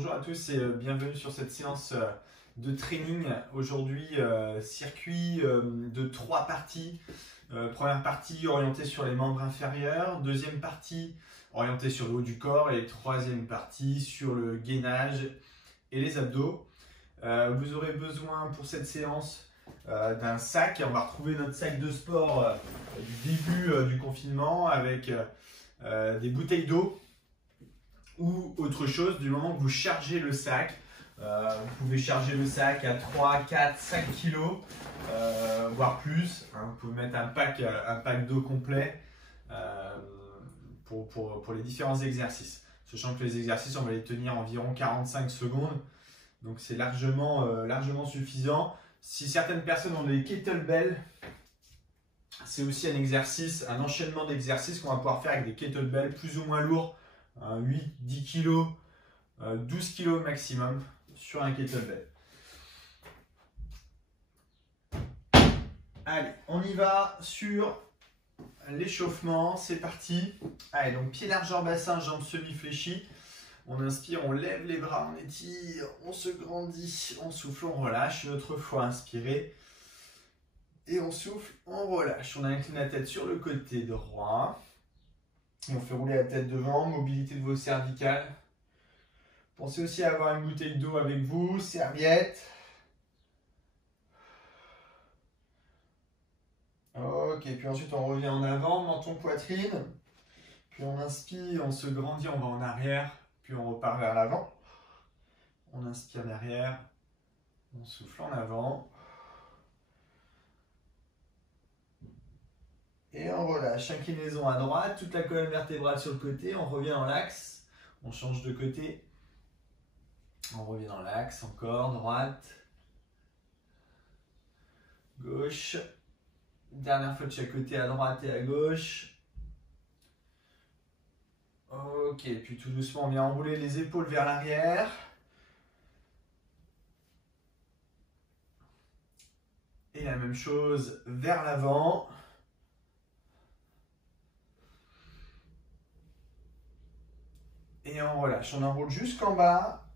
Bonjour à tous et bienvenue sur cette séance de training. Aujourd'hui, circuit de 3 parties. Première partie orientée sur les membres inférieurs, deuxième partie orientée sur le haut du corps et troisième partie sur le gainage et les abdos. Vous aurez besoin pour cette séance d'un sac. On va retrouver notre sac de sport du début du confinement avec des bouteilles d'eau ou autre chose du moment que vous chargez le sac. Vous pouvez charger le sac à 3, 4, 5 kilos, voire plus. Vous pouvez mettre un pack d'eau complet pour les différents exercices. Sachant que les exercices, on va les tenir environ 45 secondes. Donc c'est largement suffisant. Si certaines personnes ont des kettlebells, c'est aussi un exercice, un enchaînement d'exercices qu'on va pouvoir faire avec des kettlebells plus ou moins lourds. 8, 10 kg, 12 kg maximum sur un kettlebell. Allez, on y va sur l'échauffement, c'est parti. Allez, donc pied largeur bassin, jambes semi-fléchies. On inspire, on lève les bras, on étire, on se grandit, on souffle, on relâche. Une autre fois, inspirez. Et on souffle, on relâche. On incline la tête sur le côté droit. Et on fait rouler la tête devant, mobilité de vos cervicales. Pensez aussi à avoir une bouteille d'eau avec vous, serviette. Ok, puis ensuite on revient en avant, menton, poitrine. Puis on inspire, on se grandit, on va en arrière. Puis on repart vers l'avant. On inspire derrière, on souffle en avant. Et on relâche, inclinaison à droite, toute la colonne vertébrale sur le côté, on revient dans l'axe, on change de côté, on revient dans l'axe, encore, droite, gauche, dernière fois de chaque côté, à droite et à gauche. Ok, puis tout doucement, on vient enrouler les épaules vers l'arrière. Et la même chose vers l'avant. Et on relâche, on enroule jusqu'en bas,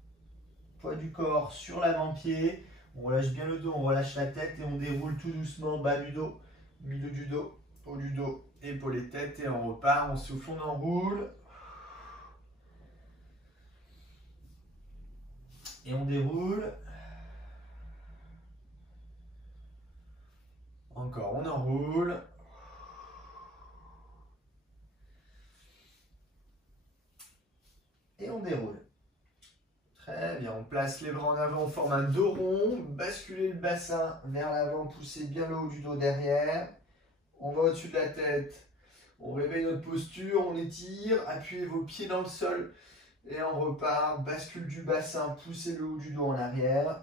poids du corps sur l'avant-pied, on relâche bien le dos, on relâche la tête et on déroule tout doucement, bas du dos, milieu du dos, haut du dos, épaules et tête et on repart, on souffle, on enroule. Et on déroule. Encore, on enroule. Et on déroule. Très bien, on place les bras en avant, on forme un dos rond, basculez le bassin vers l'avant, poussez bien le haut du dos derrière. On va au-dessus de la tête, on réveille notre posture, on étire, appuyez vos pieds dans le sol et on repart, bascule du bassin, poussez le haut du dos en arrière.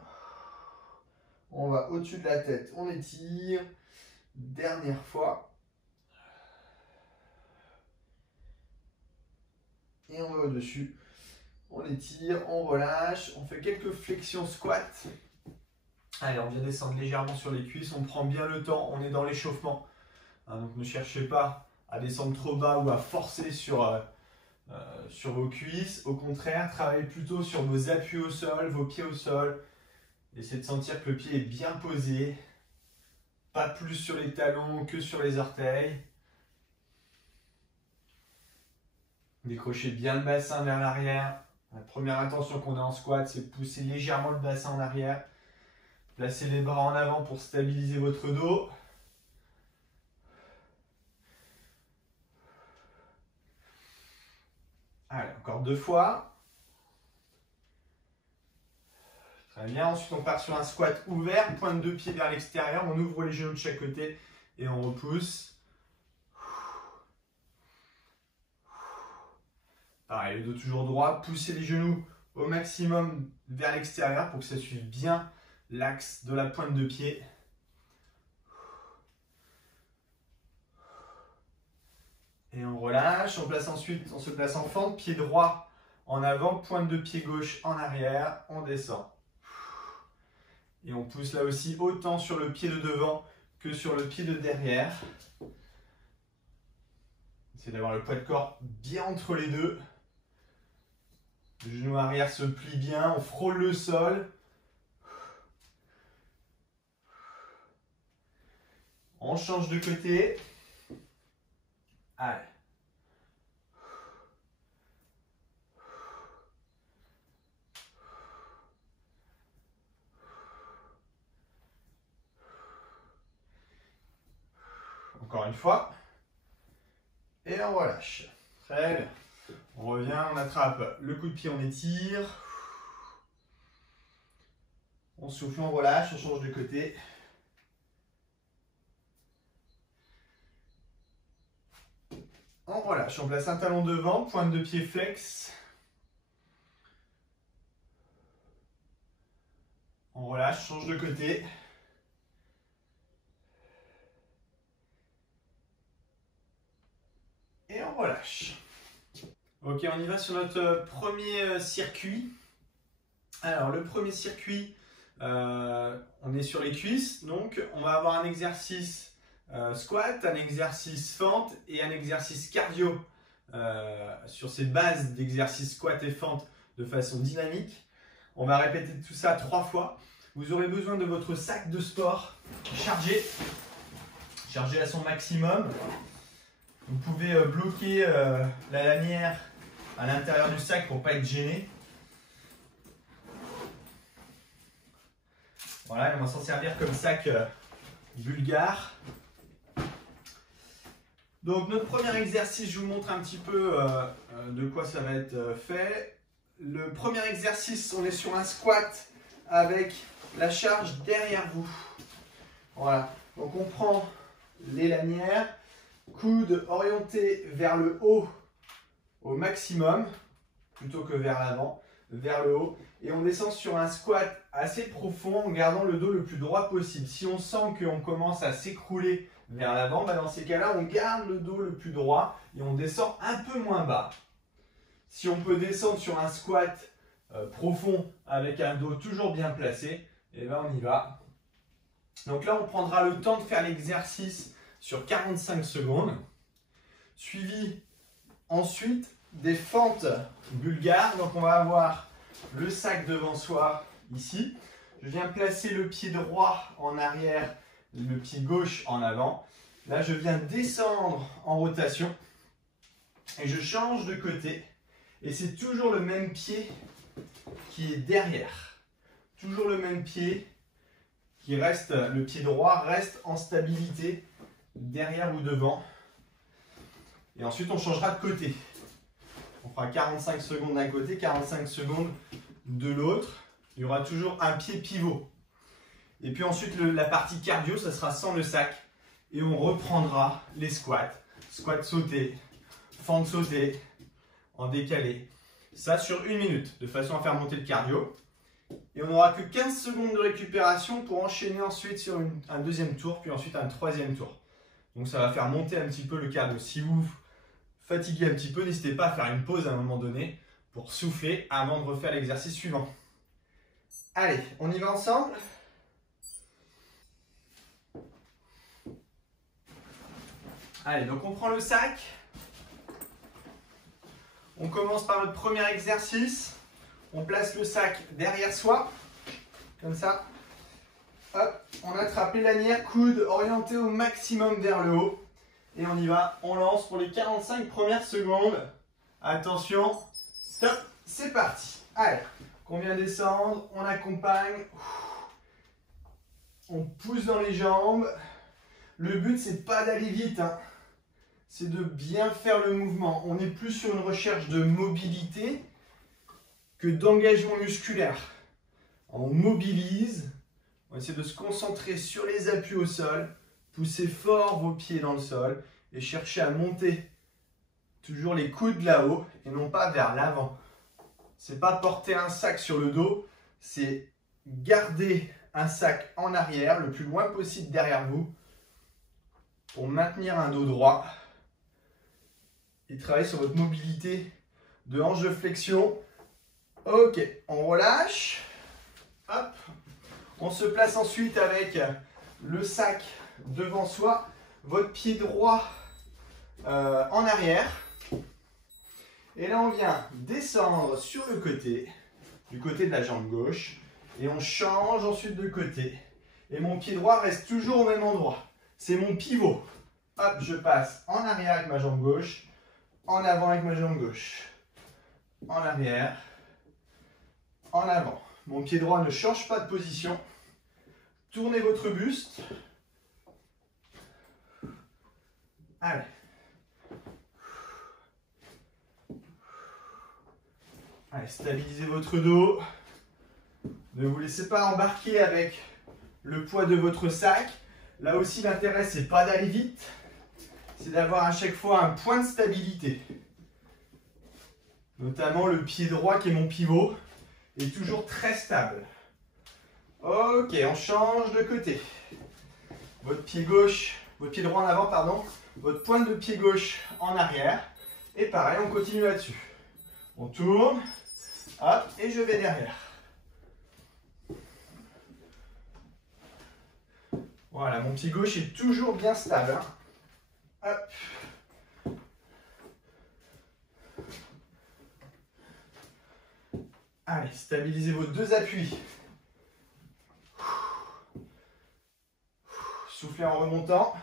On va au-dessus de la tête, on étire, dernière fois. Et on va au-dessus. On étire, on relâche, on fait quelques flexions squat. Allez, on vient descendre légèrement sur les cuisses, on prend bien le temps, on est dans l'échauffement. Donc ne cherchez pas à descendre trop bas ou à forcer sur vos cuisses. Au contraire, travaillez plutôt sur vos appuis au sol, vos pieds au sol. Essayez de sentir que le pied est bien posé. Pas plus sur les talons que sur les orteils. Décrochez bien le bassin vers l'arrière. La première intention qu'on a en squat, c'est de pousser légèrement le bassin en arrière. Placez les bras en avant pour stabiliser votre dos. Allez, encore 2 fois. Très bien. Ensuite, on part sur un squat ouvert, pointe de pied vers l'extérieur. On ouvre les genoux de chaque côté et on repousse. Pareil, le dos toujours droit. Poussez les genoux au maximum vers l'extérieur pour que ça suive bien l'axe de la pointe de pied. Et on relâche. On se place en fente, pied droit en avant, pointe de pied gauche en arrière. On descend. Et on pousse là aussi autant sur le pied de devant que sur le pied de derrière. Essayez d'avoir le poids de corps bien entre les deux. Le genou arrière se plie bien, on frôle le sol. On change de côté. Allez. Encore une fois. Et on relâche. Très bien. On revient, on attrape le coup de pied, on étire. On souffle, on relâche, on change de côté. On relâche, on place un talon devant, pointe de pied flex. On relâche, change de côté. Et on relâche. Ok, on y va sur notre premier circuit. Alors, le premier circuit, on est sur les cuisses. Donc, on va avoir un exercice squat, un exercice fente et un exercice cardio sur ces bases d'exercice squat et fente de façon dynamique. On va répéter tout ça 3 fois. Vous aurez besoin de votre sac de sport chargé à son maximum. Vous pouvez bloquer la lanière à l'intérieur du sac pour ne pas être gêné. Voilà, on va s'en servir comme sac bulgare. Donc notre premier exercice, je vous montre un petit peu de quoi ça va être fait. Le premier exercice, on est sur un squat avec la charge derrière vous. Voilà, donc on prend les lanières, coude orienté vers le haut au maximum, plutôt que vers l'avant, vers le haut. Et on descend sur un squat assez profond en gardant le dos le plus droit possible. Si on sent qu'on commence à s'écrouler vers l'avant, dans ces cas-là, on garde le dos le plus droit et on descend un peu moins bas. Si on peut descendre sur un squat profond avec un dos toujours bien placé, et ben on y va. Donc là, on prendra le temps de faire l'exercice sur 45 secondes, suivi ensuite des fentes bulgares. Donc on va avoir le sac devant soi ici. Je viens placer le pied droit en arrière, le pied gauche en avant. Là, je viens descendre en rotation et je change de côté. Et c'est toujours le même pied qui est derrière. Toujours le même pied qui reste, le pied droit reste en stabilité derrière ou devant. Et ensuite, on changera de côté. On fera 45 secondes d'un côté, 45 secondes de l'autre. Il y aura toujours un pied pivot. Et puis ensuite, la partie cardio, ça sera sans le sac. Et on reprendra les squats. Squat sauté, fente sautée, en décalé. Ça sur 1 minute, de façon à faire monter le cardio. Et on n'aura que 15 secondes de récupération pour enchaîner ensuite sur un deuxième tour, puis ensuite un troisième tour. Donc ça va faire monter un petit peu le cardio. Si vous fatiguez un petit peu, n'hésitez pas à faire une pause à un moment donné pour souffler avant de refaire l'exercice suivant. Allez, on y va ensemble. Allez, donc on prend le sac. On commence par notre premier exercice. On place le sac derrière soi, comme ça. Hop, on attrape les lanières, coude orienté au maximum vers le haut. Et on y va, on lance pour les 45 premières secondes. Attention, top, c'est parti. Allez, on vient descendre, on accompagne. On pousse dans les jambes. Le but, c'est pas d'aller vite, hein. C'est de bien faire le mouvement. On est plus sur une recherche de mobilité que d'engagement musculaire. On mobilise, on essaie de se concentrer sur les appuis au sol, poussez fort vos pieds dans le sol et cherchez à monter toujours les coudes là-haut et non pas vers l'avant. C'est pas porter un sac sur le dos, c'est garder un sac en arrière le plus loin possible derrière vous pour maintenir un dos droit et travailler sur votre mobilité de hanche de flexion. Ok, on relâche. Hop. On se place ensuite avec le sac devant soi, votre pied droit en arrière. Et là, on vient descendre sur le côté, du côté de la jambe gauche. Et on change ensuite de côté. Et mon pied droit reste toujours au même endroit. C'est mon pivot. Hop, je passe en arrière avec ma jambe gauche, en avant avec ma jambe gauche. En arrière, en avant. Mon pied droit ne change pas de position. Tournez votre buste. Allez. Allez, stabilisez votre dos. Ne vous laissez pas embarquer avec le poids de votre sac. Là aussi, l'intérêt, c'est pas d'aller vite. C'est d'avoir à chaque fois un point de stabilité. Notamment le pied droit qui est mon pivot est toujours très stable. Ok, on change de côté. Votre pied gauche, votre pied droit en avant, pardon. Votre pointe de pied gauche en arrière. Et pareil, on continue là-dessus. On tourne. Hop, et je vais derrière. Voilà, mon pied gauche est toujours bien stable. Hein. Hop. Allez, stabilisez vos deux appuis. Soufflez en remontant.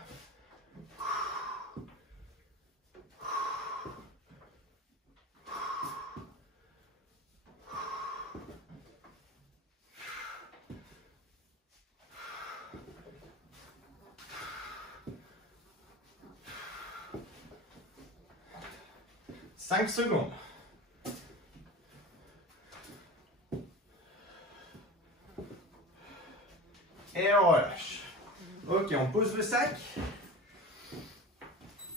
Cinq secondes. Et on relâche. Ok, on pose le sac.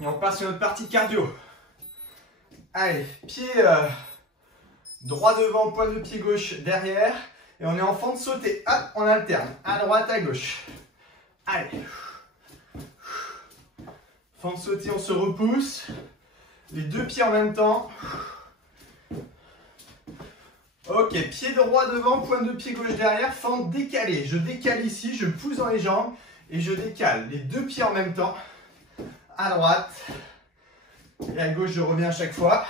Et on part sur notre partie cardio. Allez, pied droit devant, pointe de pied gauche derrière. Et on est en fente sautée. Hop, on alterne. À droite, à gauche. Allez. Fente sautée, on se repousse. Les deux pieds en même temps. Ok, pied droit devant, pointe de pied gauche derrière, fente décalée. Je décale ici, je pousse dans les jambes et je décale. Les deux pieds en même temps. À droite. Et à gauche, je reviens à chaque fois.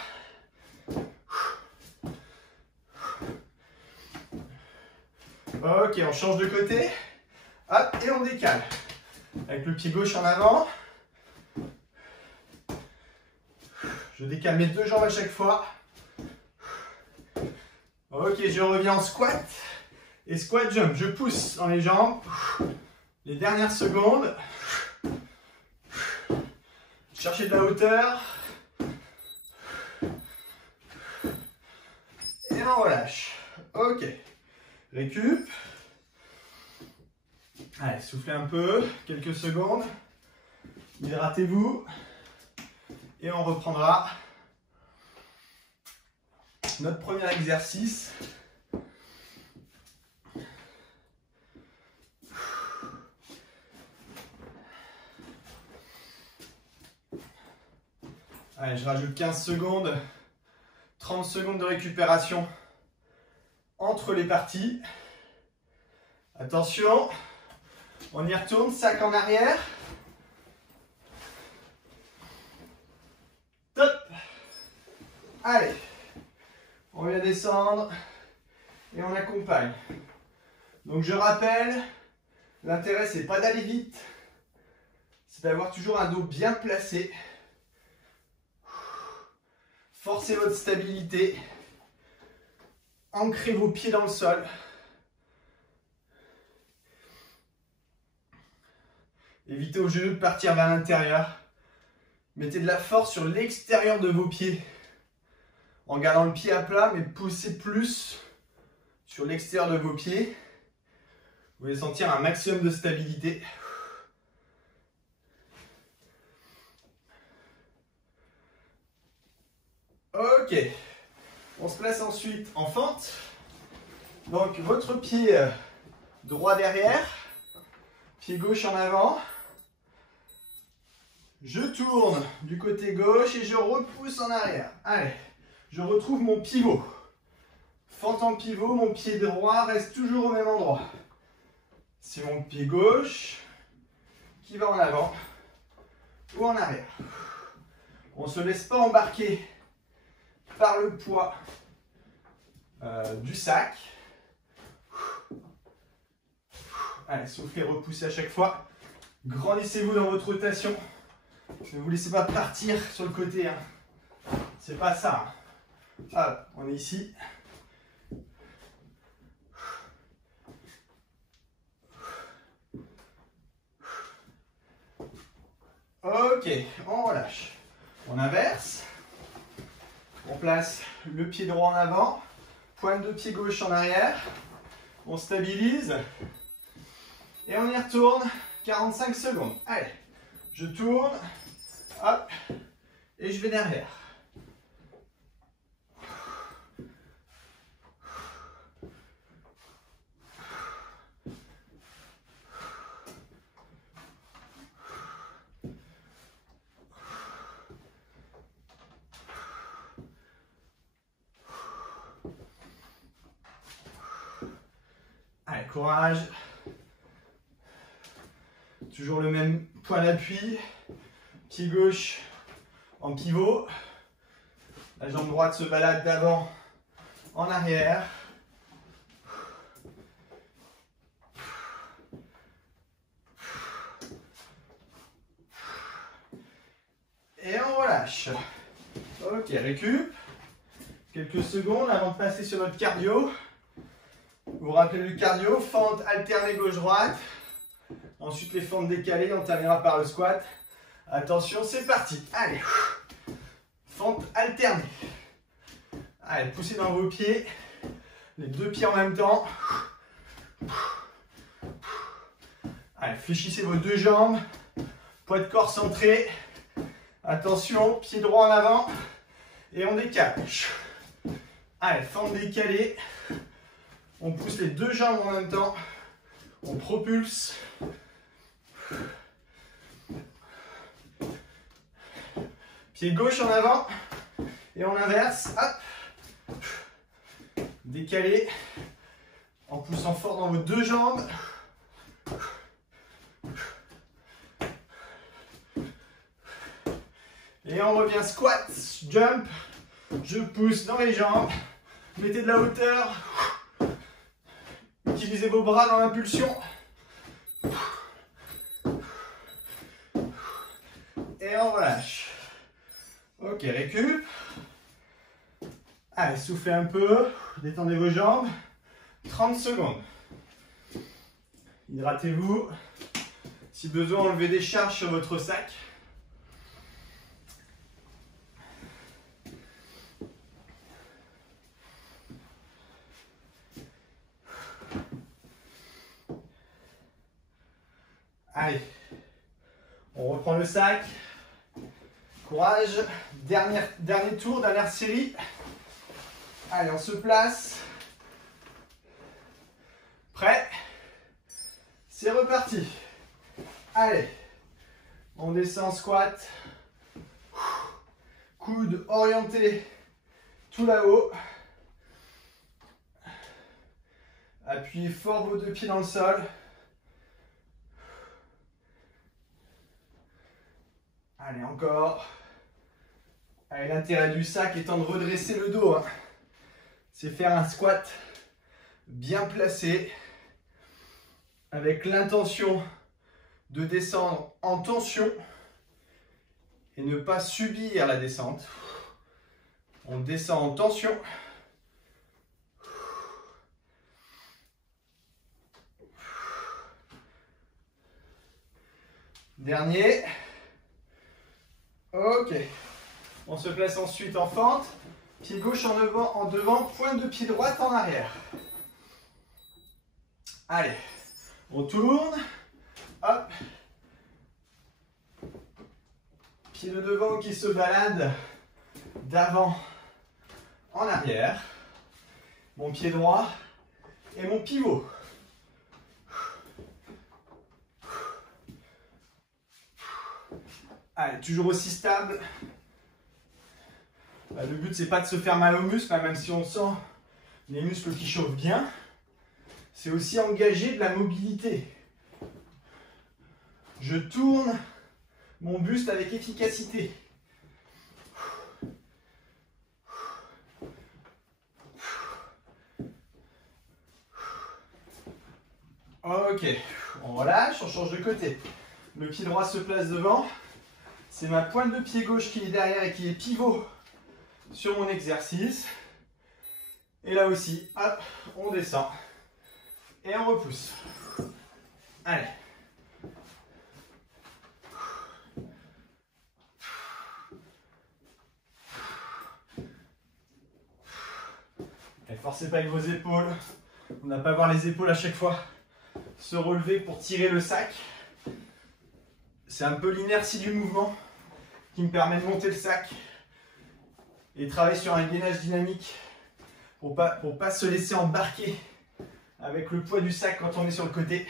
Ok, on change de côté. Hop, et on décale. Avec le pied gauche en avant. Je décale mes deux jambes à chaque fois. Ok, je reviens en squat. Et squat jump. Je pousse dans les jambes. Les dernières secondes. Cherchez de la hauteur. Et on relâche. Ok. Récup. Allez, soufflez un peu. Quelques secondes. Hydratez-vous. Et on reprendra notre premier exercice. Allez, je rajoute 15 secondes, 30 secondes de récupération entre les parties. Attention, on y retourne, sac en arrière. Top. Allez, on vient descendre et on accompagne. Donc je rappelle, l'intérêt c'est pas d'aller vite, c'est d'avoir toujours un dos bien placé. Forcez votre stabilité. Ancrez vos pieds dans le sol. Évitez aux genoux de partir vers l'intérieur. Mettez de la force sur l'extérieur de vos pieds. En gardant le pied à plat, mais poussez plus sur l'extérieur de vos pieds. Vous allez sentir un maximum de stabilité. Ok, on se place ensuite en fente. Donc votre pied droit derrière, pied gauche en avant. Je tourne du côté gauche et je repousse en arrière. Allez, je retrouve mon pivot. Fente en pivot, mon pied droit reste toujours au même endroit. C'est mon pied gauche qui va en avant ou en arrière. On ne se laisse pas embarquer par le poids du sac. Allez, soufflez, repoussez à chaque fois. Grandissez-vous dans votre rotation. Ne vous laissez pas partir sur le côté. Hein. C'est pas ça. Hop, on est ici. Ok, on relâche. On inverse. On place le pied droit en avant, pointe de pied gauche en arrière. On stabilise. Et on y retourne 45 secondes. Allez, je tourne. Hop. Et je vais derrière. Allez, courage. Toujours le même point d'appui. Pied gauche en pivot. La jambe droite se balade d'avant en arrière. Et on relâche. Ok, récup. Quelques secondes avant de passer sur notre cardio. Vous vous rappelez du cardio, fente alternée gauche-droite. Ensuite les fentes décalées, on terminera par le squat. Attention, c'est parti. Allez, fente alternée. Allez, poussez dans vos pieds. Les deux pieds en même temps. Allez, fléchissez vos deux jambes. Poids de corps centré. Attention, pied droit en avant. Et on décale. Allez, fente décalée. On pousse les deux jambes en même temps. On propulse. Pied gauche en avant. Et on inverse. Hop. Décalé. En poussant fort dans vos deux jambes. Et on revient squat, jump. Je pousse dans les jambes. Mettez de la hauteur. Utilisez vos bras dans l'impulsion. Et on relâche. Ok, récup. Allez, soufflez un peu. Détendez vos jambes. 30 secondes. Hydratez-vous. Si besoin, enlevez des charges sur votre sac. Allez, on reprend le sac. Courage. Dernier tour, dernière série. Allez, on se place. Prêt? C'est reparti. Allez, on descend squat. Coude orienté tout là-haut. Appuyez fort vos deux pieds dans le sol. Allez, encore. Allez, l'intérêt du sac étant de redresser le dos. Hein. C'est faire un squat bien placé avec l'intention de descendre en tension et ne pas subir la descente. On descend en tension. Dernier. Ok. On se place ensuite en fente. Pied gauche en devant, pointe de pied droite en arrière. Allez, on tourne. Hop. Pied de devant qui se balade d'avant en arrière. Mon pied droit et mon pivot. Allez, toujours aussi stable. Le but, c'est pas de se faire mal aux muscles, même si on sent les muscles qui chauffent bien. C'est aussi engager de la mobilité. Je tourne mon buste avec efficacité. Ok, on relâche, on change de côté. Le pied droit se place devant. C'est ma pointe de pied gauche qui est derrière et qui est pivot sur mon exercice. Et là aussi, hop, on descend. Et on repousse. Allez. Et forcez pas avec vos épaules. On n'a pas à voir les épaules à chaque fois se relever pour tirer le sac. C'est un peu l'inertie du mouvement qui me permet de monter le sac et travailler sur un gainage dynamique pour pas se laisser embarquer avec le poids du sac quand on est sur le côté.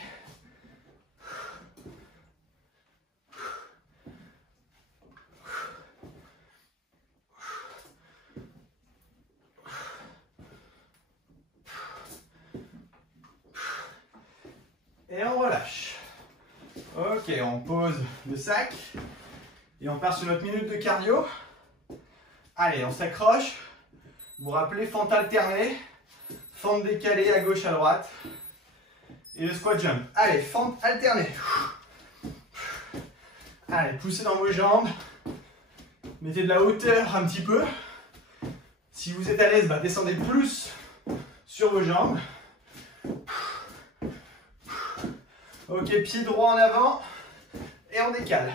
Et on relâche. Ok, on pose le sac et on part sur notre minute de cardio. Allez, on s'accroche. Vous vous rappelez, fente alternée, fente décalée à gauche, à droite. Et le squat jump. Allez, fente alternée. Allez, poussez dans vos jambes. Mettez de la hauteur un petit peu. Si vous êtes à l'aise, descendez plus sur vos jambes. Ok, pied droit en avant et on décale.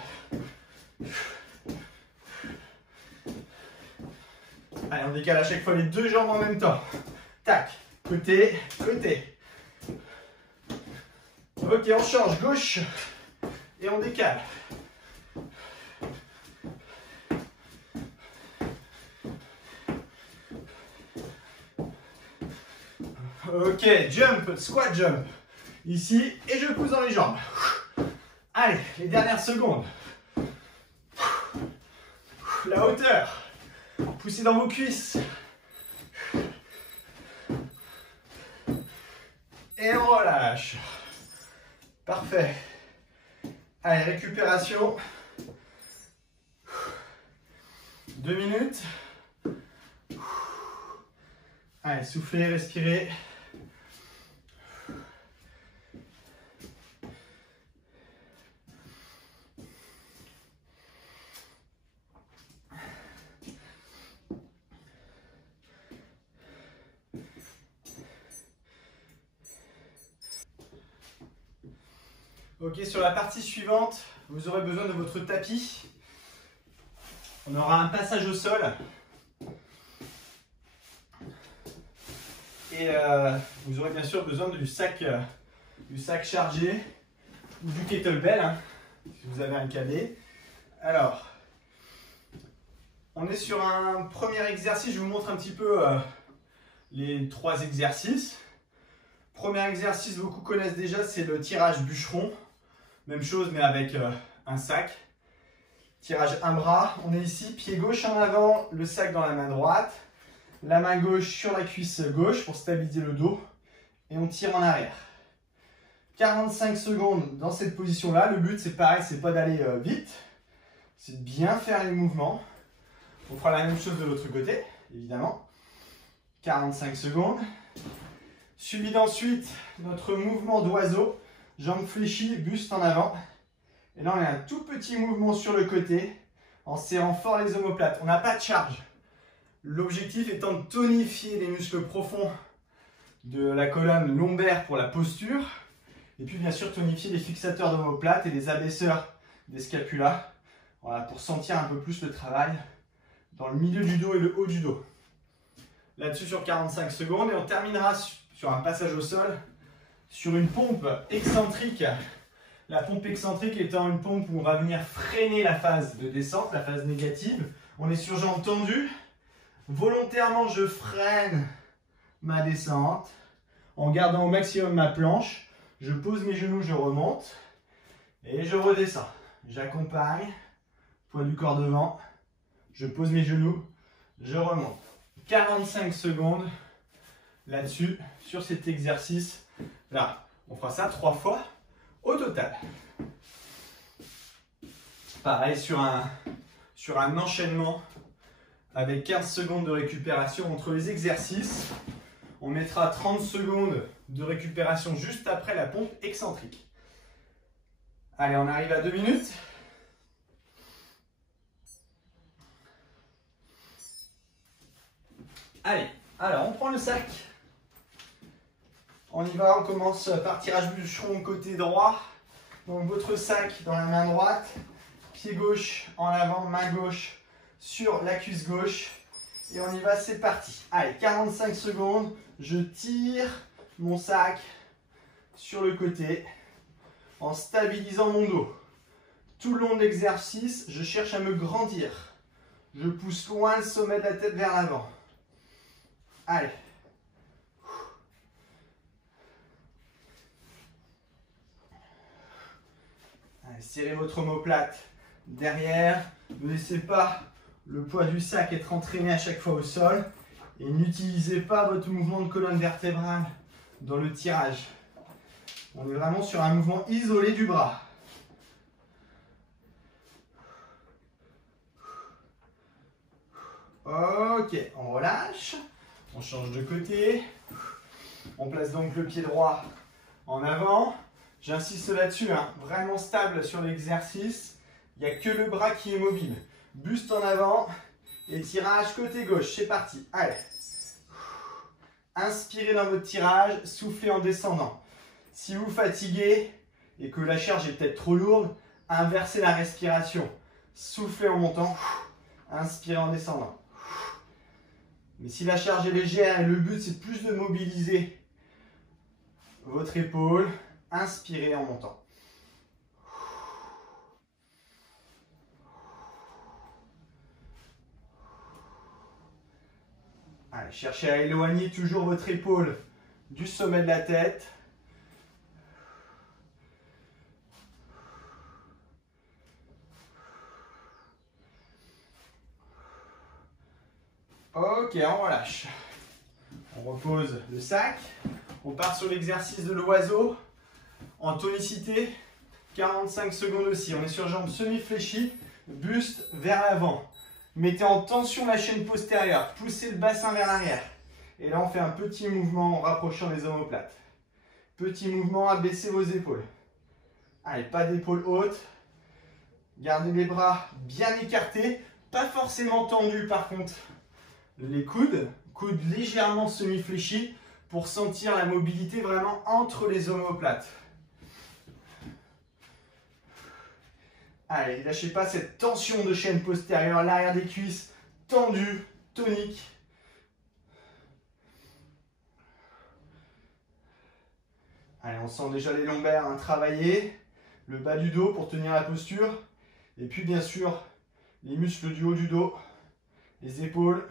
Allez, on décale à chaque fois les deux jambes en même temps. Tac, côté, côté. Ok, on change, gauche et on décale. Ok, jump, squat jump. Ici, et je pousse dans les jambes. Allez, les dernières secondes. La hauteur. Poussez dans vos cuisses. Et on relâche. Parfait. Allez, récupération. 2 minutes. Allez, soufflez, respirez. Ok, sur la partie suivante, vous aurez besoin de votre tapis. On aura un passage au sol. Et vous aurez bien sûr besoin du sac chargé ou du kettlebell, si vous avez un cadet. Alors, on est sur un premier exercice. Je vous montre un petit peu les 3 exercices. Premier exercice, beaucoup connaissent déjà, c'est le tirage bûcheron. Même chose, mais avec un sac. Tirage un bras. On est ici, pied gauche en avant, le sac dans la main droite. La main gauche sur la cuisse gauche pour stabiliser le dos. Et on tire en arrière. 45 secondes dans cette position-là. Le but, c'est pareil, c'est pas d'aller vite. C'est de bien faire les mouvements. On fera la même chose de l'autre côté, évidemment. 45 secondes. Suivi d'ensuite notre mouvement d'oiseau. Jambes fléchies, buste en avant. Et là, on a un tout petit mouvement sur le côté en serrant fort les omoplates. On n'a pas de charge. L'objectif étant de tonifier les muscles profonds de la colonne lombaire pour la posture. Et puis, bien sûr, tonifier les fixateurs d'omoplates et les abaisseurs des scapulas. Voilà, pour sentir un peu plus le travail dans le milieu du dos et le haut du dos. Là-dessus, sur 45 secondes. Et on terminera sur un passage au sol. Sur une pompe excentrique, la pompe excentrique étant une pompe où on va venir freiner la phase de descente, la phase négative. On est sur jambes tendues. Volontairement, je freine ma descente en gardant au maximum ma planche. Je pose mes genoux, je remonte et je redescends. J'accompagne, poids du corps devant. Je pose mes genoux, je remonte. 45 secondes là-dessus, sur cet exercice. Là, on fera ça 3 fois au total. Pareil sur un enchaînement avec 15 secondes de récupération entre les exercices. On mettra 30 secondes de récupération juste après la pompe excentrique. Allez, on arrive à 2 minutes. Allez, alors on prend le sac. On y va, on commence par tirage bûcheron côté droit. Donc votre sac dans la main droite, pied gauche en avant, main gauche sur la cuisse gauche. Et on y va, c'est parti. Allez, 45 secondes, je tire mon sac sur le côté en stabilisant mon dos. Tout le long de l'exercice, je cherche à me grandir. Je pousse loin le sommet de la tête vers l'avant. Allez. Allez, serrez votre omoplate derrière. Ne laissez pas le poids du sac être entraîné à chaque fois au sol. Et n'utilisez pas votre mouvement de colonne vertébrale dans le tirage. On est vraiment sur un mouvement isolé du bras. Ok, on relâche. On change de côté. On place donc le pied droit en avant. J'insiste là-dessus, hein, vraiment stable sur l'exercice. Il n'y a que le bras qui est mobile. Buste en avant et tirage côté gauche. C'est parti. Allez. Inspirez dans votre tirage, soufflez en descendant. Si vous fatiguez et que la charge est peut-être trop lourde, inversez la respiration. Soufflez en montant, inspirez en descendant. Mais si la charge est légère et le but c'est plus de mobiliser votre épaule, inspirez en montant. Allez, cherchez à éloigner toujours votre épaule du sommet de la tête. Ok, on relâche. On repose le sac. On part sur l'exercice de l'oiseau. En tonicité, 45 secondes aussi. On est sur jambes semi-fléchies, buste vers l'avant. Mettez en tension la chaîne postérieure. Poussez le bassin vers l'arrière. Et là, on fait un petit mouvement en rapprochant les omoplates. Petit mouvement, abaissez vos épaules. Allez, pas d'épaules hautes. Gardez les bras bien écartés. Pas forcément tendus par contre. Les coudes légèrement semi-fléchis pour sentir la mobilité vraiment entre les omoplates. Allez, lâchez pas cette tension de chaîne postérieure, l'arrière des cuisses tendu, tonique. Allez, on sent déjà les lombaires travailler, le bas du dos pour tenir la posture. Et puis bien sûr, les muscles du haut du dos, les épaules.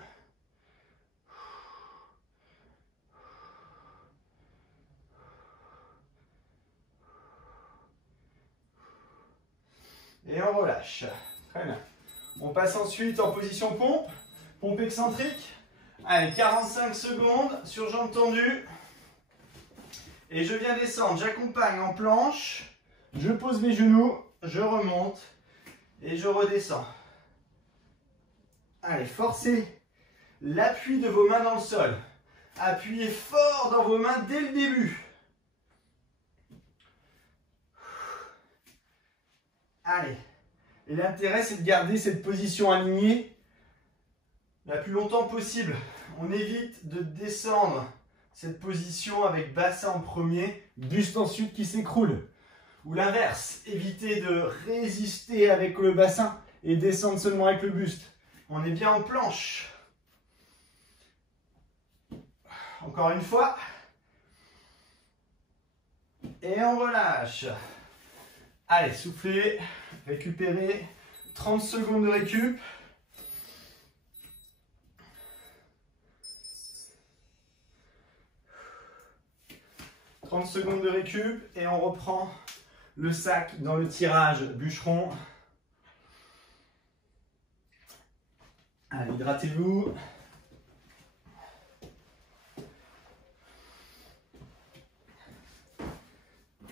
Et on relâche. Très bien. On passe ensuite en position pompe. Pompe excentrique. Allez, 45 secondes sur jambes tendues. Et je viens descendre. J'accompagne en planche. Je pose mes genoux. Je remonte. Et je redescends. Allez, forcez l'appui de vos mains dans le sol. Appuyez fort dans vos mains dès le début. Allez, et l'intérêt c'est de garder cette position alignée la plus longtemps possible. On évite de descendre cette position avec bassin en premier, buste ensuite qui s'écroule. Ou l'inverse, évitez de résister avec le bassin et descendre seulement avec le buste. On est bien en planche. Encore une fois. Et on relâche. Allez, soufflez, récupérez, 30 secondes de récup. « 30 secondes de récup et on reprend le sac dans le tirage bûcheron. Allez, hydratez-vous.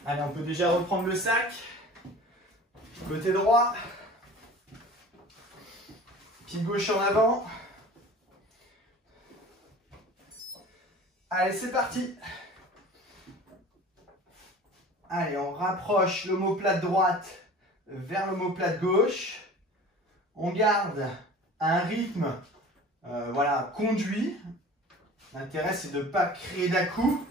Allez, on peut déjà reprendre le sac. Côté droit. Pied gauche en avant. Allez, c'est parti. Allez, on rapproche l'omoplate droite vers l'omoplate gauche. On garde un rythme voilà, conduit. L'intérêt, c'est de ne pas créer d'à-coups.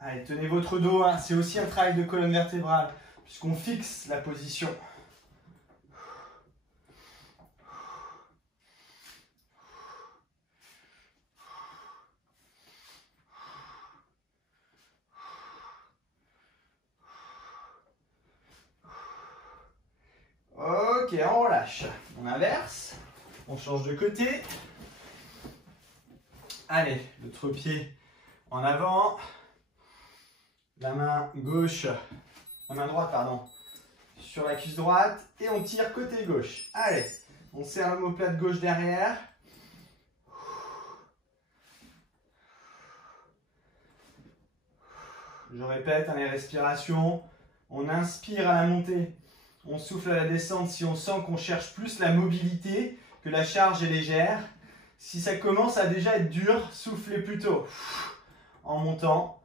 Allez, tenez votre dos, hein. C'est aussi un travail de colonne vertébrale, puisqu'on fixe la position. Ok, on relâche. On inverse. On change de côté. Allez, l'autre pied en avant. La main gauche, la main droite, pardon, sur la cuisse droite. Et on tire côté gauche. Allez, on serre l'omoplate gauche derrière. Je répète, hein, les respirations. On inspire à la montée. On souffle à la descente si on sent qu'on cherche plus la mobilité, que la charge est légère. Si ça commence à déjà être dur, soufflez plutôt. En montant,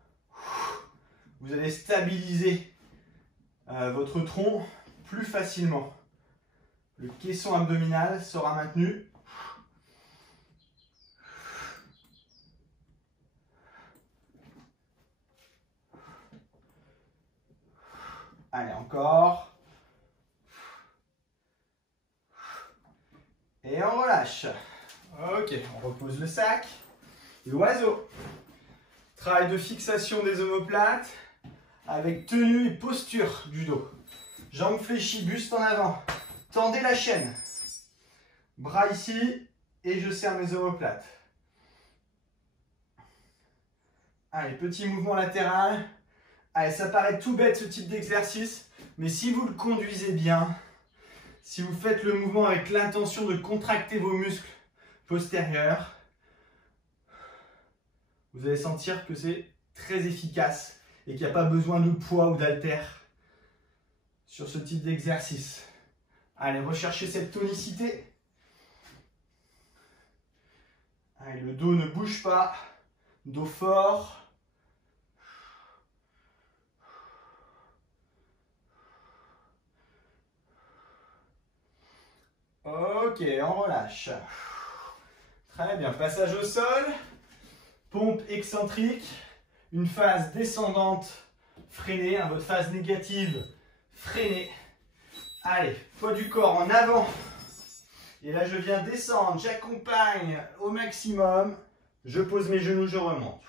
vous allez stabiliser votre tronc plus facilement. Le caisson abdominal sera maintenu. Allez, encore. Et on relâche. Ok, on repose le sac. L'oiseau. Travail de fixation des omoplates avec tenue et posture du dos. Jambes fléchies, buste en avant. Tendez la chaîne. Bras ici et je serre mes omoplates. Allez, petit mouvement latéral. Allez, ça paraît tout bête ce type d'exercice, mais si vous le conduisez bien, si vous faites le mouvement avec l'intention de contracter vos muscles postérieurs, vous allez sentir que c'est très efficace et qu'il n'y a pas besoin de poids ou d'haltères sur ce type d'exercice. Allez, recherchez cette tonicité. Allez, le dos ne bouge pas, dos fort. Ok, on relâche. Très bien, passage au sol. Pompe excentrique. Une phase descendante freinée. Votre phase négative freinée. Allez, poids du corps en avant. Et là, je viens descendre. J'accompagne au maximum. Je pose mes genoux, je remonte.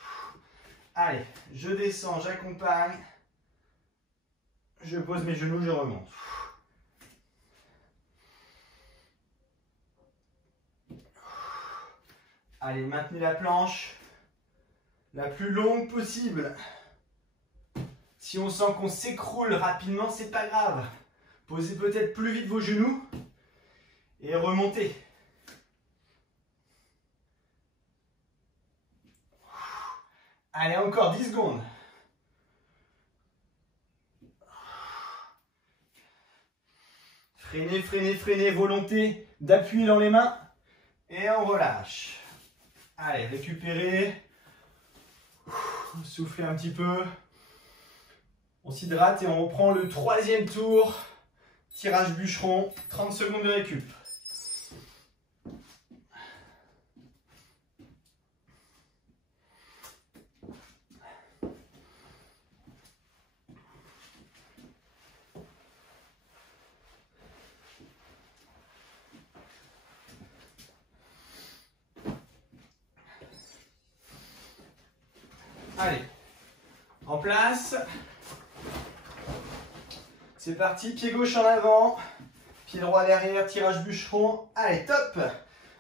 Allez, je descends, j'accompagne. Je pose mes genoux, je remonte. Allez, maintenez la planche la plus longue possible. Si on sent qu'on s'écroule rapidement, c'est pas grave. Posez peut-être plus vite vos genoux et remontez. Allez, encore 10 secondes. Freinez, freinez, freinez. Volonté d'appuyer dans les mains. Et on relâche. Allez, récupérez. Soufflez un petit peu. On s'hydrate et on reprend le troisième tour. Tirage bûcheron. 30 secondes de récup. Allez, en place. C'est parti, pied gauche en avant, pied droit derrière, tirage bûcheron. Allez, top.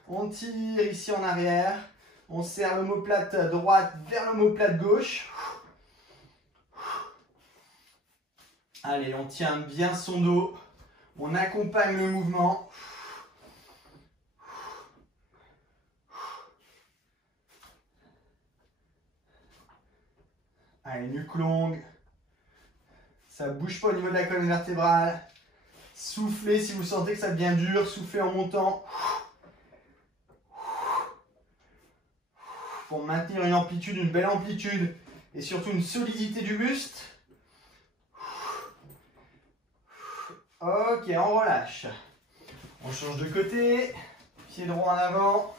On tire ici en arrière. On serre l'omoplate droite vers l'omoplate gauche. Allez, on tient bien son dos. On accompagne le mouvement. Allez, nuque longue. Ça ne bouge pas au niveau de la colonne vertébrale. Soufflez si vous sentez que ça devient dur. Soufflez en montant. pour maintenir une amplitude, une belle amplitude et surtout une solidité du buste. Ok, on relâche. On change de côté. Pied droit en avant.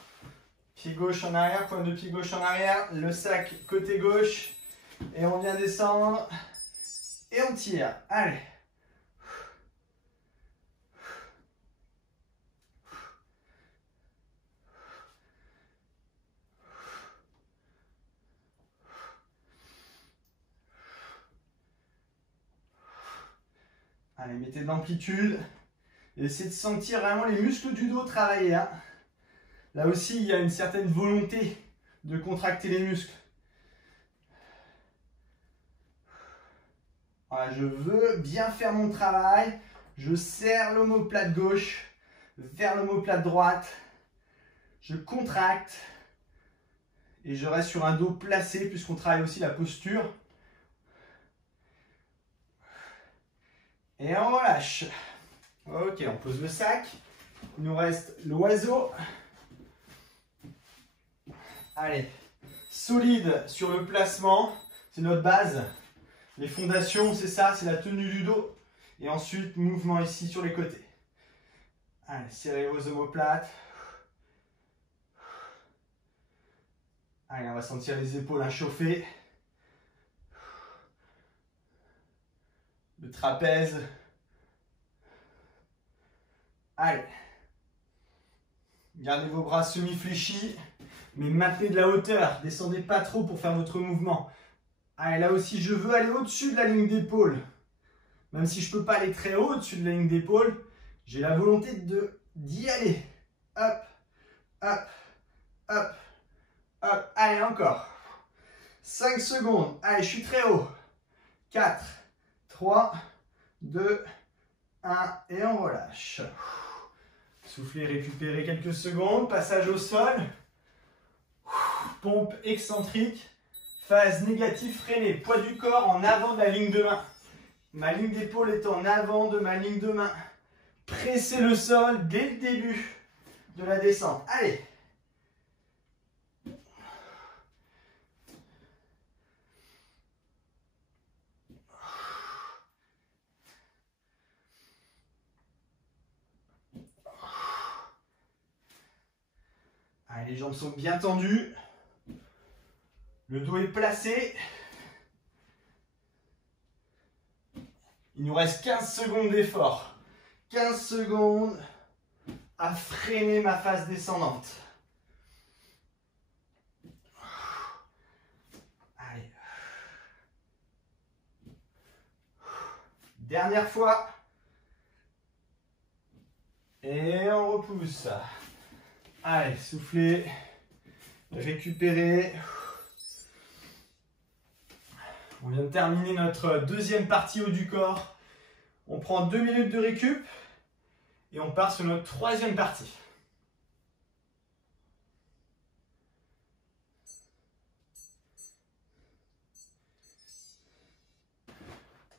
Pied gauche en arrière, pointe de pied gauche en arrière. Le sac côté gauche. Et on vient descendre. Et on tire. Allez. Allez, mettez de l'amplitude. Essayez de sentir vraiment les muscles du dos travailler. Hein. Là aussi, il y a une certaine volonté de contracter les muscles. Voilà, je veux bien faire mon travail. Je serre l'omoplate gauche vers l'omoplate droite. Je contracte. Et je reste sur un dos placé puisqu'on travaille aussi la posture. Et on relâche. Ok, on pose le sac. Il nous reste l'oiseau. Allez, solide sur le placement. C'est notre base. Les fondations, c'est ça, c'est la tenue du dos. Et ensuite, mouvement ici sur les côtés. Allez, serrez vos omoplates. Allez, on va sentir les épaules inchauffées. Le trapèze. Allez. Gardez vos bras semi-fléchis, mais maintenez de la hauteur. Descendez pas trop pour faire votre mouvement. Allez, là aussi, je veux aller au-dessus de la ligne d'épaule. Même si je ne peux pas aller très haut au-dessus de la ligne d'épaule, j'ai la volonté d'y aller. Hop, hop, hop, hop. Allez, encore. 5 secondes. Allez, je suis très haut. 4, 3, 2, 1. Et on relâche. Soufflez, récupérez quelques secondes. Passage au sol. Pompe excentrique. Phase négative freinée. Poids du corps en avant de la ligne de main. Ma ligne d'épaule est en avant de ma ligne de main. Pressez le sol dès le début de la descente. Allez. Allez, les jambes sont bien tendues. Le dos est placé. Il nous reste 15 secondes d'effort. 15 secondes à freiner ma phase descendante. Allez. Dernière fois. Et on repousse. Allez, soufflez. Récupérez. On vient de terminer notre deuxième partie haut du corps. On prend 2 minutes de récup et on part sur notre troisième partie.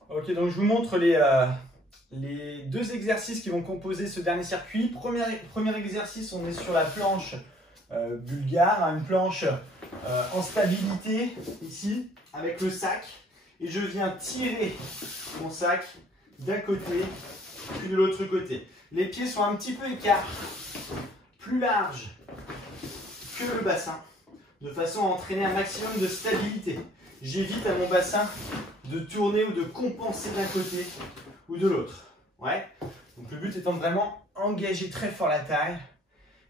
Ok, donc je vous montre les deux exercices qui vont composer ce dernier circuit. Premier exercice, on est sur la planche bulgare, hein, une planche en stabilité ici, avec le sac. Et je viens tirer mon sac d'un côté puis de l'autre côté. Les pieds sont un petit peu écarts, plus larges que le bassin, de façon à entraîner un maximum de stabilité. J'évite à mon bassin de tourner ou de compenser d'un côté ou de l'autre. Ouais. Donc le but étant de vraiment engager très fort la taille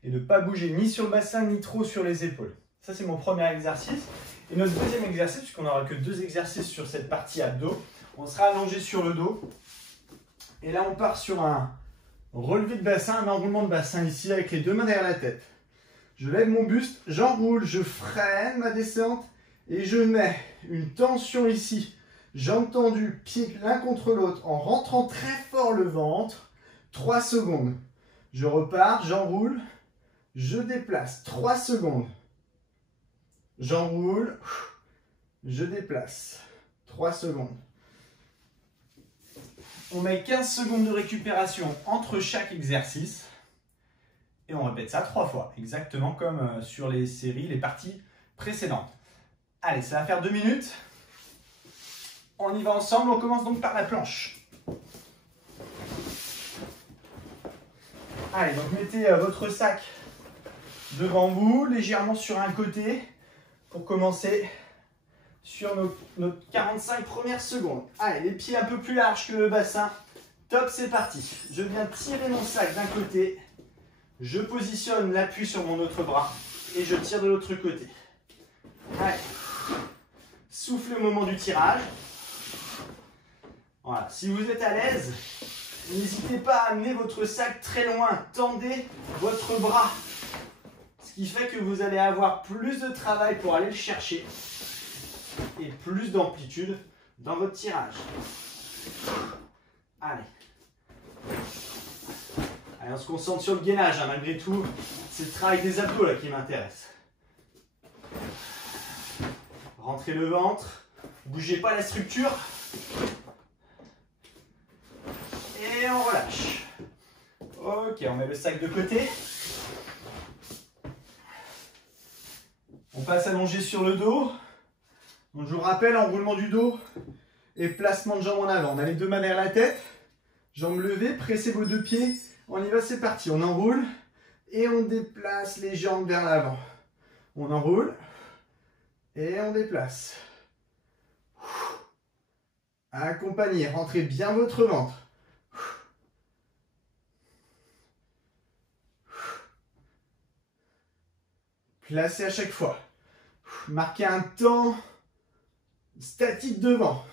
et ne pas bouger ni sur le bassin ni trop sur les épaules. Ça, c'est mon premier exercice. Et notre deuxième exercice, puisqu'on n'aura que 2 exercices sur cette partie abdos, on sera allongé sur le dos. Et là, on part sur un relevé de bassin, un enroulement de bassin ici avec les 2 mains derrière la tête. Je lève mon buste, j'enroule, je freine ma descente et je mets une tension ici. Jambes tendues, pieds l'un contre l'autre en rentrant très fort le ventre. 3 secondes. Je repars, j'enroule, je déplace. 3 secondes. J'enroule, je déplace. 3 secondes. On met 15 secondes de récupération entre chaque exercice. Et on répète ça 3 fois. Exactement comme sur les séries, les parties précédente. Allez, ça va faire 2 minutes. On y va ensemble, on commence donc par la planche. Allez, donc mettez votre sac devant vous, légèrement sur un côté, pour commencer sur nos 45 premières secondes. Allez, les pieds un peu plus larges que le bassin. Top, c'est parti. Je viens tirer mon sac d'un côté, je positionne l'appui sur mon autre bras et je tire de l'autre côté. Allez, soufflez au moment du tirage. Voilà, si vous êtes à l'aise, n'hésitez pas à amener votre sac très loin, tendez votre bras. Ce qui fait que vous allez avoir plus de travail pour aller le chercher et plus d'amplitude dans votre tirage. Allez. Allez, on se concentre sur le gainage, hein, malgré tout. C'est le travail des abdos là qui m'intéresse. Rentrez le ventre, bougez pas la structure. Et on relâche. Ok, on met le sac de côté. On passe allongé sur le dos. Donc, je vous rappelle, enroulement du dos et placement de jambes en avant. On a les 2 mains derrière la tête, jambes levées, pressez vos 2 pieds. On y va, c'est parti. On enroule et on déplace les jambes vers l'avant. On enroule et on déplace. Accompagnez, rentrez bien votre ventre. Placez à chaque fois. Marquez un temps statique devant.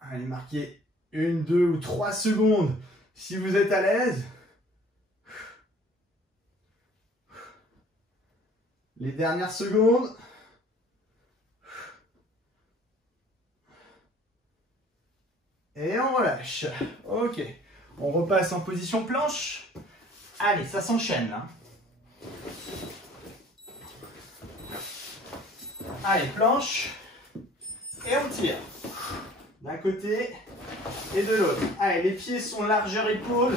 Allez, marquez 1, 2 ou 3 secondes si vous êtes à l'aise. Les dernières secondes. Et on relâche. Ok. On repasse en position planche. Allez, ça s'enchaîne là. Allez, planche. Et on tire. D'un côté et de l'autre. Allez, les pieds sont largeur épaule,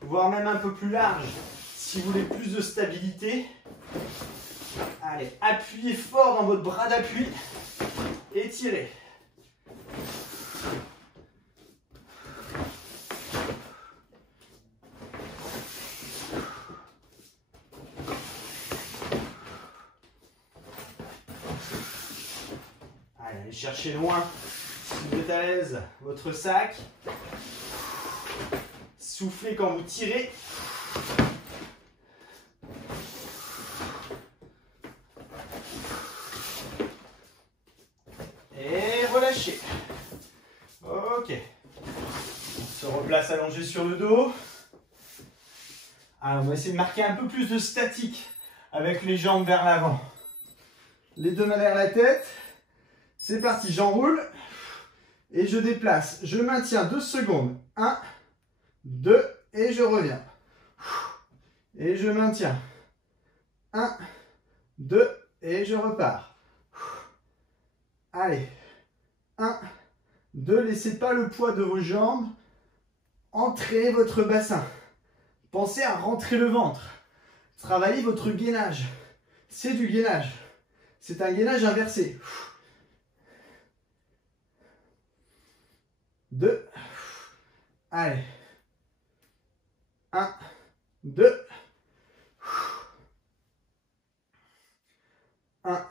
voire même un peu plus large si vous voulez plus de stabilité. Allez, appuyez fort dans votre bras d'appui et tirez. Allez, cherchez loin, si vous êtes à l'aise, votre sac. Soufflez quand vous tirez. Et relâchez. Ok. On se replace allongé sur le dos. Alors, on va essayer de marquer un peu plus de statique avec les jambes vers l'avant. Les 2 mains derrière la tête. C'est parti, j'enroule et je déplace. Je maintiens 2 secondes. 1, 2 et je reviens. Et je maintiens. 1, 2 et je repars. Allez. 1, 2, laissez pas le poids de vos jambes entrer votre bassin. Pensez à rentrer le ventre. Travaillez votre gainage. C'est du gainage. C'est un gainage inversé. 2. Allez. 1, 2. 1,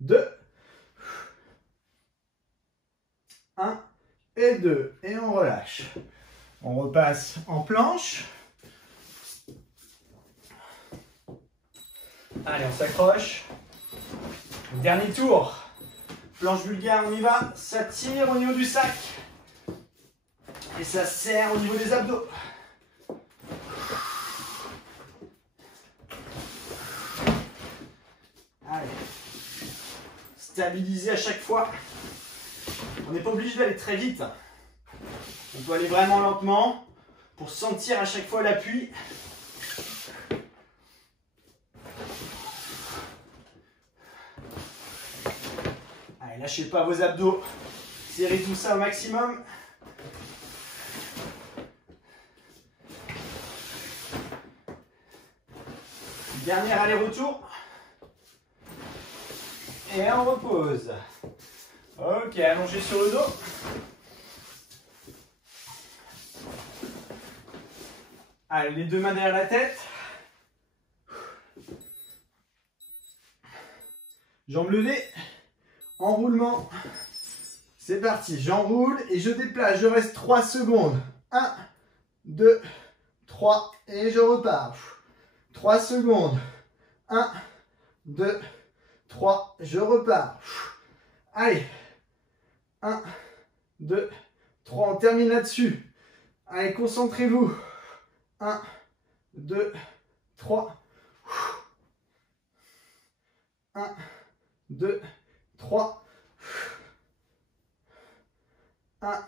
2. 1 et 2. Et on relâche. On repasse en planche. Allez, on s'accroche. Dernier tour. Planche vulgaire, on y va. Ça tire au niveau du sac. Et ça serre au niveau des abdos. Allez. Stabilisez à chaque fois. On n'est pas obligé d'aller très vite. On peut aller vraiment lentement pour sentir à chaque fois l'appui. Allez, lâchez pas vos abdos. Serrez tout ça au maximum. Dernier aller-retour. Et on repose. Ok, allongé sur le dos. Allez, les deux mains derrière la tête. Jambes levées. Enroulement. C'est parti, j'enroule et je déplace. Je reste 3 secondes. 1, 2, 3 et je repars. 3 secondes. 1, 2, 3, je repars. Allez. 1, 2, 3, on termine là-dessus. Allez, concentrez-vous. 1, 2, 3. 1, 2, 3. 1,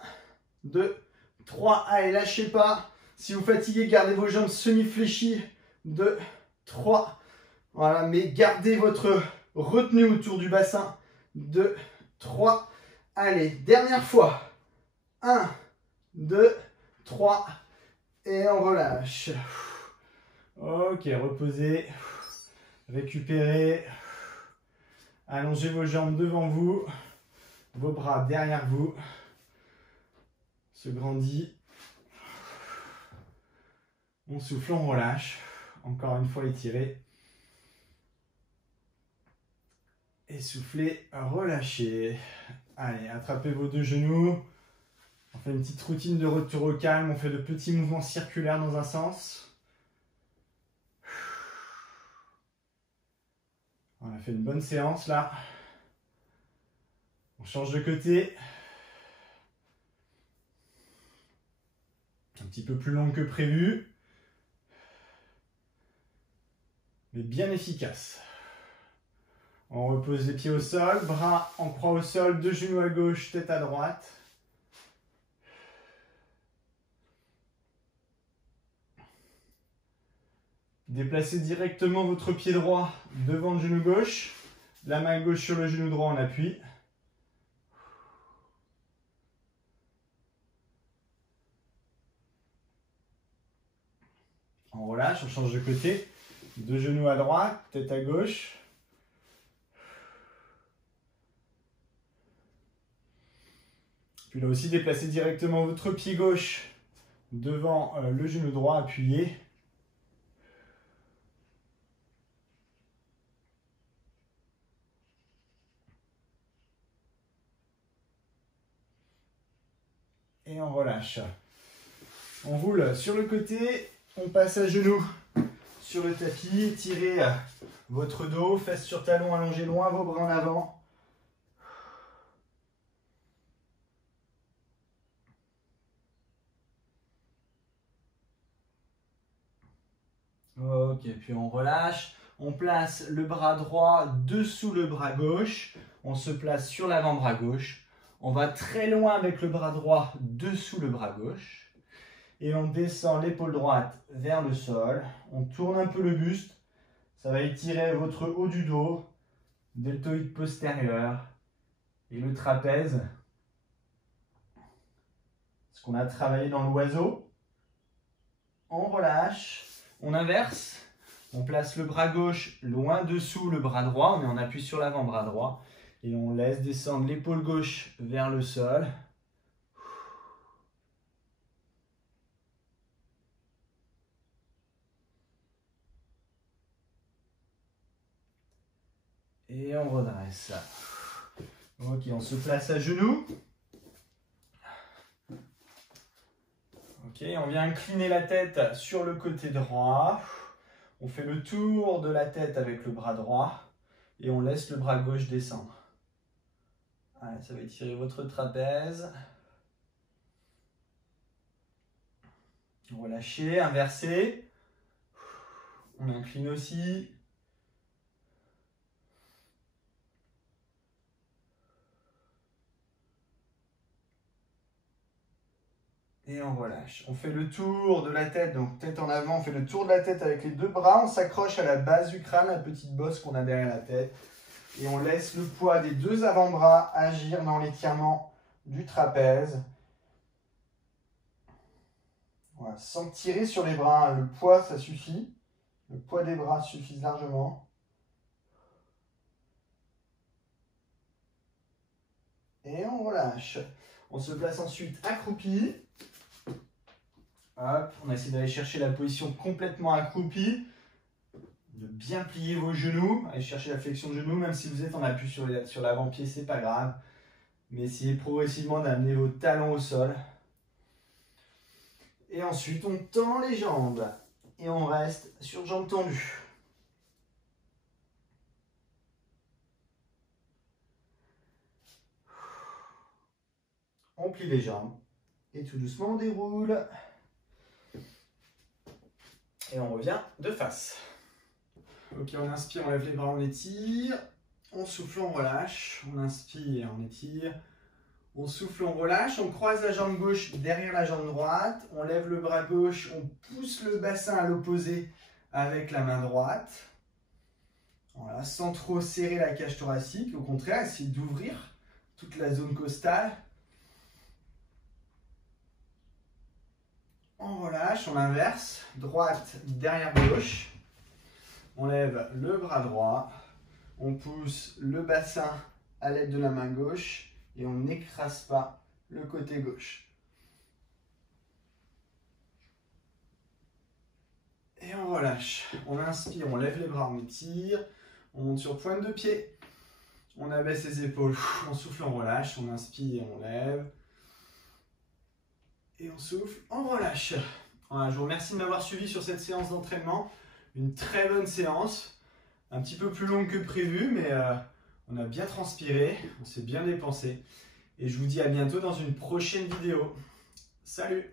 2, 3. Allez, lâchez pas. Si vous fatiguez, gardez vos jambes semi-fléchies. 2, 3. Voilà, mais gardez votre retenue autour du bassin. 2, 3. Allez, dernière fois. 1, 2, 3. Et on relâche. Ok, reposez. Récupérez. Allongez vos jambes devant vous. Vos bras derrière vous. Se grandit. On souffle, on relâche. Encore une fois, étirez. Et soufflez, relâchez. Allez, attrapez vos deux genoux. On fait une petite routine de retour au calme. On fait de petits mouvements circulaires dans un sens. On a fait une bonne séance là. On change de côté. Un petit peu plus long que prévu. Mais bien efficace. On repose les pieds au sol, bras en croix au sol, deux genoux à gauche, tête à droite. Déplacez directement votre pied droit devant le genou gauche, la main gauche sur le genou droit en appui. On relâche, on change de côté. Deux genoux à droite, tête à gauche. Puis là aussi, déplacez directement votre pied gauche devant le genou droit appuyé. Et on relâche. On roule sur le côté, on passe à genoux sur le tapis, tirez votre dos, fesses sur talons, allongez loin vos bras en avant. Ok, puis on relâche. On place le bras droit dessous le bras gauche. On se place sur l'avant-bras gauche. On va très loin avec le bras droit dessous le bras gauche. Et on descend l'épaule droite vers le sol. On tourne un peu le buste. Ça va étirer votre haut du dos, deltoïde postérieur et le trapèze. Ce qu'on a travaillé dans l'oiseau. On relâche. On inverse. On place le bras gauche loin dessous le bras droit. On est en appui sur l'avant-bras droit. Et on laisse descendre l'épaule gauche vers le sol. Et on redresse. Ok, on se place à genoux. Ok, on vient incliner la tête sur le côté droit. On fait le tour de la tête avec le bras droit. Et on laisse le bras gauche descendre. Allez, ça va étirer votre trapèze. Relâchez, inversez. On incline aussi. Et on relâche. On fait le tour de la tête, donc tête en avant. On fait le tour de la tête avec les deux bras. On s'accroche à la base du crâne, la petite bosse qu'on a derrière la tête. Et on laisse le poids des deux avant-bras agir dans l'étirement du trapèze. Voilà, sans tirer sur les bras, le poids ça suffit. Le poids des bras suffit largement. Et on relâche. On se place ensuite accroupi. Hop, on essaie d'aller chercher la position complètement accroupie. De bien plier vos genoux. Allez chercher la flexion de genoux, même si vous êtes en appui sur l'avant-pied, c'est pas grave. Mais essayez progressivement d'amener vos talons au sol. Et ensuite, on tend les jambes. Et on reste sur jambes tendues. On plie les jambes. Et tout doucement, on déroule. Et on revient de face. Ok, on inspire, on lève les bras, on étire. On souffle, on relâche. On inspire, on étire. On souffle, on relâche. On croise la jambe gauche derrière la jambe droite. On lève le bras gauche. On pousse le bassin à l'opposé avec la main droite. Voilà, sans trop serrer la cage thoracique. Au contraire, essayez d'ouvrir toute la zone costale. On relâche, on inverse. Droite derrière gauche. On lève le bras droit. On pousse le bassin à l'aide de la main gauche. Et on n'écrase pas le côté gauche. Et on relâche. On inspire, on lève les bras, on étire. On monte sur pointe de pied. On abaisse les épaules. On souffle, on relâche. On inspire, on lève. Et on souffle, on relâche. Voilà, je vous remercie de m'avoir suivi sur cette séance d'entraînement. Une très bonne séance. Un petit peu plus longue que prévu, mais on a bien transpiré. On s'est bien dépensé. Et je vous dis à bientôt dans une prochaine vidéo. Salut!